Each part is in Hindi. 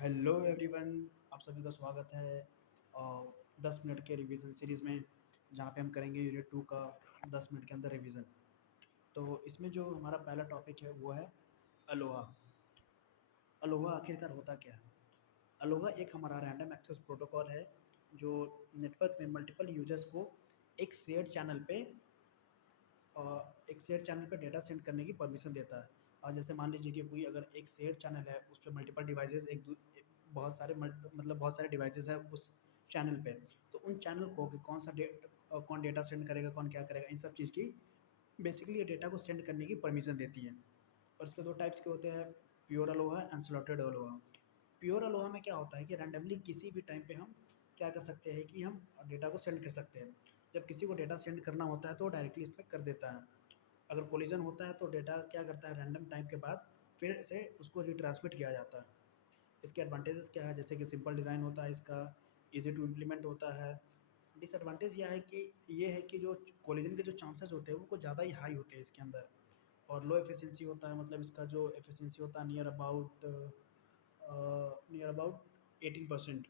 Hello everyone. आप सभी का स्वागत है और 10 मिनट के रिवीजन सीरीज़ में, जहाँ पे हम करेंगे यूनिट 2 का 10 मिनट के अंदर रिवीजन। तो इसमें जो हमारा पहला टॉपिक है वो है अलोहा। अलोहा आखिरकार होता क्या है? अलोहा एक हमारा रैंडम एक्सेस प्रोटोकॉल है जो नेटवर्क में मल्टीपल यूजर्स को एक शेयर्ड चैनल पे डेटा सेंड करने की परमिशन देता है। और जैसे मान लीजिए कि कोई अगर एक शेयर चैनल है, उस पे मल्टीपल डिवाइसेस बहुत सारे डिवाइसेस हैं उस चैनल पे। तो उन चैनल को कि कौन डेटा सेंड करेगा, कौन क्या करेगा, इन सब चीज़ की बेसिकली ये डेटा को सेंड करने की परमिशन देती है। और इसके 2 टाइप्स के होते हैं, pure Aloha and slotted Aloha. Pure Aloha में क्या होता है कि रैंडमली किसी भी टाइम पे हम क्या कर सकते हैं कि हम डेटा को सेंड कर सकते हैं। जब किसी को डेटा सेंड करना होता है तो डायरेक्टली इसमें कर देता है। अगर कोलिजन होता है तो डेटा क्या करता है, रैंडम टाइम के बाद फिर से उसको रिट्रांसमिट किया जाता है। इसके एडवांटेजेस क्या है, जैसे कि सिंपल डिज़ाइन होता है इसका, ईज़ी टू इम्प्लीमेंट होता है। डिसएडवांटेज ये है कि जो कोलिजन के जो चांसेस होते हैं वो कुछ ज़्यादा ही हाई होते हैं इसके अंदर। और लो एफिशिएंसी होता है, मतलब इसका जो एफिशिएंसी होता है नियर अबाउट 18%।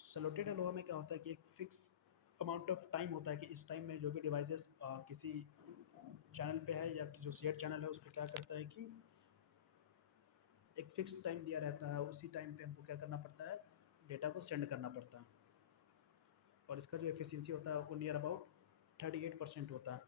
सलोटेड अलोहा में क्या होता है कि एक फिक्स अमाउंट ऑफ टाइम होता है कि इस टाइम में जो भी डिवाइसेस किसी चैनल पे है या जो शेयर चैनल है उस पे क्या करता है कि एक फिक्स टाइम दिया रहता है, उसी टाइम पे हमको क्या करना पड़ता है, डेटा को सेंड करना पड़ता है। और इसका जो एफिशिएंसी होता है वो नियर अबाउट 38% होता है।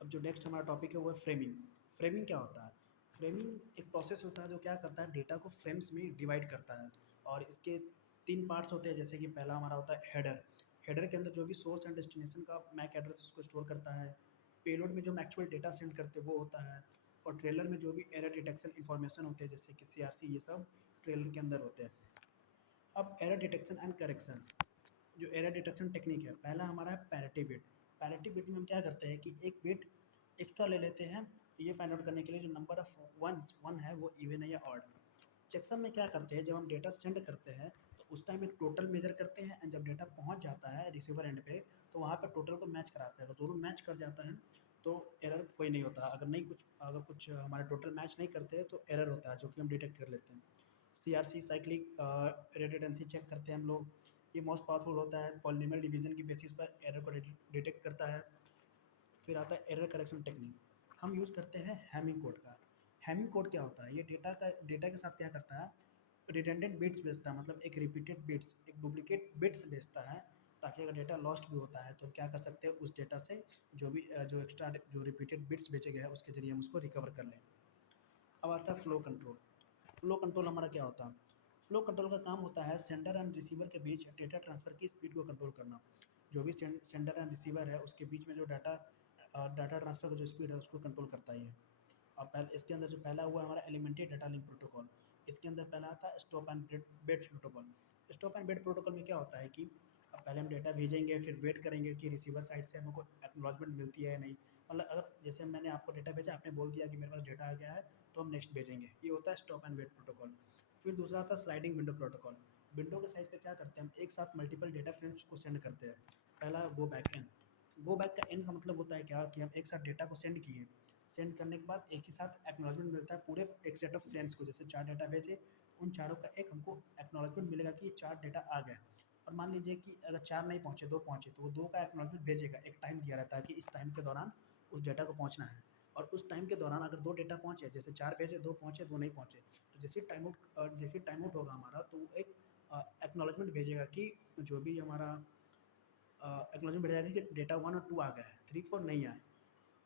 अब जो नेक्स्ट हमारा टॉपिक है वो है फ्रेमिंग। फ्रेमिंग क्या होता है? फ्रेमिंग एक प्रोसेस होता है जो क्या करता है, डेटा को फ्रेम्स में डिवाइड करता है। और इसके 3 पार्ट्स होते हैं, जैसे कि पहला हमारा होता है हेडर। हेडर के अंदर जो भी सोर्स एंड डेस्टिनेशन का मैक एड्रेस उसको स्टोर करता है। पेलोड में जो हम एक्चुअल डेटा सेंड करते हैं वो होता है। और ट्रेलर में जो भी एरर डिटेक्शन इन्फॉर्मेशन होते हैं, जैसे कि सीआरसी, ये सब ट्रेलर के अंदर होते हैं। अब एरर डिटेक्शन एंड करेक्शन, जो एरर डिटेक्शन टेक्निक है, पहला हमारा है पैरिटी बिट। पैरिटी बिट में हम क्या करते हैं कि एक बिट एक्स्ट्रा ले लेते हैं, ये फाइंड आउट करने के लिए जो नंबर ऑफ वन है वो इवन है या ऑड। चेकसम में क्या करते हैं, जब हम डेटा सेंड करते हैं तो उस टाइम एक टोटल मेजर करते हैं, एंड जब डेटा पहुंच जाता है रिसीवर एंड पे तो वहाँ पर टोटल को मैच कराते हैं। अगर दोनों मैच कर जाता है तो एरर कोई नहीं होता। अगर कुछ हमारे टोटल मैच नहीं करते तो एरर होता है, जो कि हम डिटेक्ट कर लेते हैं। सीआरसी साइक्लिक रिडंडेंसी चेक करते हैं हम लोग। ये मोस्ट पावरफुल होता है, पॉलिनोमियल डिवीजन की बेसिस पर एरर को डिटेक्ट करता है। फिर आता है एरर करेक्शन टेक्निक। हम यूज़ करते हैं हैमिंग कोड का। हैमिंग कोड क्या होता है, ये डेटा के साथ क्या करता है, रिडंडेंट बिट्स भेजता है, मतलब एक रिपीटेड बिट्स, एक डुप्लीकेट बिट्स भेजता है, ताकि अगर डेटा लॉस्ट भी होता है तो क्या कर सकते हैं, उस डेटा से जो एक्स्ट्रा जो रिपीटेड बिट्स भेजे गए हैं उसके जरिए हम उसको रिकवर कर लें। अब आता है फ्लो कंट्रोल। फ्लो कंट्रोल हमारा क्या होता है? फ्लो कंट्रोल का काम होता है सेंडर एंड रिसीवर के बीच डेटा ट्रांसफ़र की स्पीड को कंट्रोल करना। जो भी सेंडर एंड रिसीवर है उसके बीच में जो डाटा ट्रांसफ़र का जो स्पीड है उसको कंट्रोल करता ही है। और इसके अंदर जो पहला हुआ हमारा एलिमेंट्री डाटा लिंक प्रोटोकॉल। इसके अंदर पहला आता है stop and wait protocol. Stop and wait protocol में क्या होता है कि अब पहले हम डेटा भेजेंगे, फिर वेट करेंगे कि रिसीवर साइड से हमको एक्नॉलेजमेंट मिलती है या नहीं। मतलब अगर जैसे मैंने आपको डेटा भेजा, आपने बोल दिया कि मेरे पास डेटा आ गया है, तो हम नेक्स्ट भेजेंगे, ये होता है स्टॉप एंड वेट प्रोटोकॉल। फिर दूसरा आता है स्लाइडिंग विंडो प्रोटोकॉल। विंडो के साइज़ पे क्या करते हैं, हम एक साथ मल्टीपल डेटा फ्रेम्स को सेंड करते हैं। पहला go back N. Go back का एन का मतलब होता है क्या, कि हम एक साथ डेटा को सेंड किए, सेंड करने के बाद एक ही साथ एक्नॉलेजमेंट मिलता है पूरे एक सेट ऑफ फ्रेम्स को। जैसे 4 डेटा भेजे तो उन चारों का एक हमको एक्नॉलेजमेंट मिलेगा कि ये 4 डेटा आ गए। और मान लीजिए कि अगर 4 नहीं पहुँचे, 2 पहुँचे, तो वो 2 का एक्नॉलेजमेंट भेजेगा। एक टाइम दिया रहता है कि इस टाइम के दौरान उस डेटा को पहुँचना है। और उस टाइम के दौरान अगर 2 डेटा पहुँचे, जैसे 4 भेजे, 2 पहुँचे, 2 नहीं पहुँचे, तो जैसे ही टाइम आउट होगा हमारा, तो वो एक एक्नॉलेजमेंट भेजेगा कि जो भी हमारा एक्नॉलेजमेंट भेजेगा कि डेटा 1 और 2 आ गया है, 3 4 नहीं आए।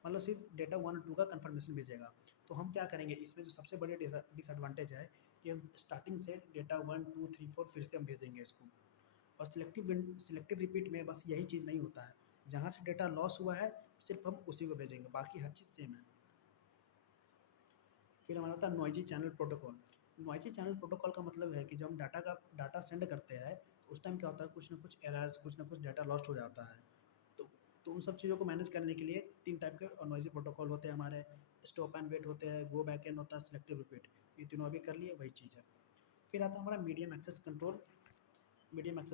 मतलब सिर्फ डेटा 1 और 2 का कंफर्मेशन भेजेगा। तो हम क्या करेंगे, इसमें जो सबसे बड़ी डिसएडवांटेज है कि हम स्टार्टिंग से डेटा 1 2 3 4 फिर से हम भेजेंगे इसको। और सिलेक्टिव रिपीट में बस यही चीज़ नहीं होता है, जहाँ से डेटा लॉस हुआ है सिर्फ हम उसी को भेजेंगे, बाकी हर चीज़ सेम है। फिर हमारा था noisy channel protocol. Noisy channel protocol का मतलब है कि जब हम डाटा सेंड करते हैं तो उस टाइम क्या होता है, कुछ ना कुछ एरर्स, कुछ ना कुछ डाटा लॉस्ट हो जाता है। तो उन सब चीज़ों को मैनेज करने के लिए 3 टाइप के नॉइजी प्रोटोकॉल होते हैं हमारे। स्टॉप एंड वेट होते हैं, गो बैक एंड होता है, सिलेक्टिव रिपीट। ये तीनों अभी कर लिए, वही चीज़ है। फिर आता है हमारा medium access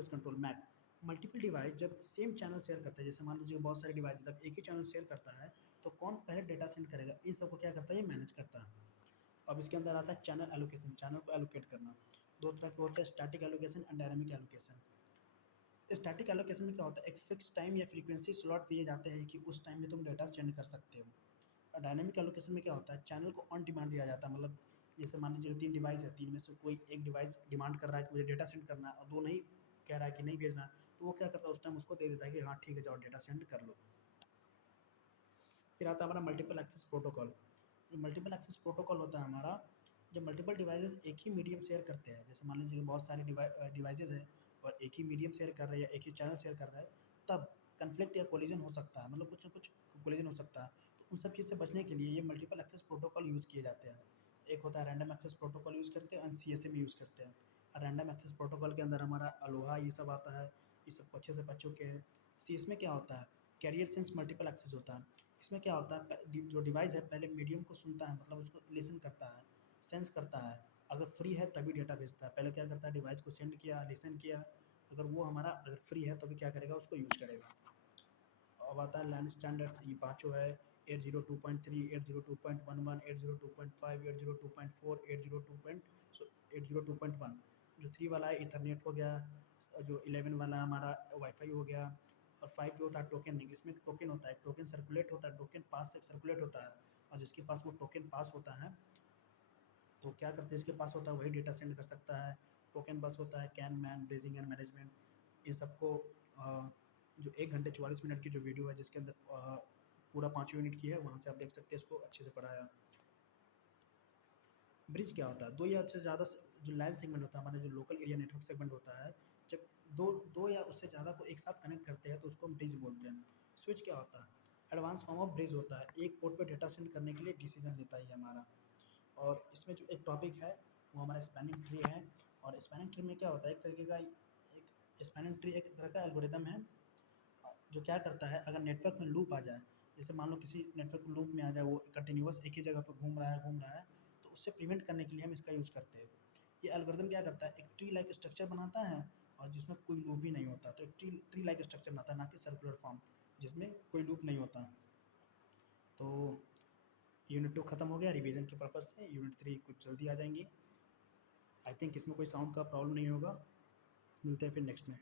control MAC. Multiple device जब सेम चैनल शेयर करते हैं, जैसे मान लीजिए बहुत सारे डिवाइस जब एक ही चैनल शेयर करता है, तो कौन पहले डेटा सेंड करेगा, इन सबको क्या करता है, ये मैनेज करता है। अब इसके अंदर आता है चैनल एलोकेशन, चैनल को एलोकेट करना। दो तरह के होते हैं, static allocation and dynamic allocation. Static allocation में क्या होता है, एक फिक्स टाइम या फ्रीक्वेंसी स्लॉट दिए जाते हैं कि उस टाइम में तुम डेटा सेंड कर सकते हो। और डायनामिक एलोकेशन में क्या होता है, चैनल को ऑन डिमांड दिया जाता है। मतलब जैसे मान लीजिए 3 डिवाइस है, 3 में से कोई एक डिवाइस डिमांड कर रहा है कि मुझे डेटा सेंड करना है, और 2 नहीं कह रहा है कि नहीं भेजना है, तो वो क्या करता है, उस टाइम उसको दे देता है कि हाँ ठीक है, जाओ डेटा सेंड कर लो। फिर आता है हमारा multiple access protocol. Multiple access protocol होता है हमारा, जब मल्टीपल डिवाइसेस एक ही मीडियम शेयर करते हैं, जैसे मान लीजिए बहुत सारे डिवाइसेस हैं और एक ही मीडियम शेयर कर रहे हैं या एक ही चैनल शेयर कर रहा है, तब कन्फ्लिक्ट या कोलिजन हो सकता है, मतलब कुछ ना कुछ कोलिजन हो सकता है। तो उन सब चीज़ से बचने के लिए ये मल्टीपल एक्सेस प्रोटोकॉल यूज़ किए जाते हैं। एक होता है रैंडम एक्सेस प्रोटोकॉल यूज़ करते हैं, और CSM यूज़ करते हैं। और रैंडम एक्सेस प्रोटोकॉल के अंदर हमारा अलोहा ये सब आता है, ये सब अच्छे से बच चुके हैं। CS में क्या होता है, कैरियर सेंस मल्टीपल एक्सेस होता है। इसमें क्या होता है, जो डिवाइस है पहले मीडियम को सुनता है, मतलब उसको लिसन करता है, सेंस करता है। अगर फ्री है तभी डेटा भेजता है। पहले क्या करता है, डिवाइस को सेंड किया, लिसन किया, अगर वो हमारा अगर फ्री है तभी क्या करेगा, उसको यूज़ करेगा। अब आता है लैन स्टैंडर्ड्स, ये पाँचों है, 802.3, 802.11, 802.5, 802.4, 802.1। जो 3 वाला है ईथरनेट हो गया, जो 11 वाला हमारा वाईफाई हो गया, और 5 जो होता है टोकन रिंग, इसमें टोकन होता है, टोकन सर्कुलेट होता है, टोकन पास से सर्कुलेट होता है, और जिसके पास वो टोकन पास होता है, तो क्या करते हैं, जिसके पास होता है वही डेटा सेंड कर सकता है। टोकन बस होता है, can man, brazing and management. इन सबको जो 1 घंटे 44 मिनट की जो वीडियो है, जिसके अंदर पूरा 5 यूनिट की है, वहाँ से आप देख सकते हैं, इसको अच्छे से पढ़ाया। ब्रिज क्या होता है, दो या उससे ज़्यादा जो लैन सेगमेंट होता है, हमारा जो लोकल एरिया नेटवर्क सेगमेंट होता है, जब दो दो या उससे ज़्यादा को एक साथ कनेक्ट करते हैं तो उसको हम ब्रिज बोलते हैं। स्विच क्या होता है, एडवांस फॉर्म ऑफ ब्रिज होता है, एक पोर्ट पे डेटा सेंड करने के लिए डिसीजन लेता है ये हमारा। और इसमें जो एक टॉपिक है वो हमारा स्पैनिंग ट्री है। और स्पैनिंग ट्री में क्या होता है, एक तरीके का एक स्पैनिंग ट्री एक तरह का एल्गोरिदम है, जो क्या करता है, अगर नेटवर्क में लूप आ जाए, जैसे मान लो किसी नेटवर्क लूप में आ जाए, वो कंटिन्यूअस एक ही जगह पर घूम रहा है, तो उससे प्रिवेंट करने के लिए हम इसका यूज़ करते हैं। ये एल्गोरिदम क्या करता है, एक ट्री लाइक स्ट्रक्चर बनाता है, और जिसमें कोई लूप ही नहीं होता, तो एक ट्री ट्री लाइक स्ट्रक्चर बनाता है, ना कि सर्कुलर फॉर्म जिसमें कोई लूप नहीं होता। तो यूनिट 2 खत्म हो गया रिवीजन के पर्पज़ से, यूनिट 3 कुछ जल्दी आ जाएंगी। आई थिंक इसमें कोई साउंड का प्रॉब्लम नहीं होगा। मिलते हैं फिर नेक्स्ट में।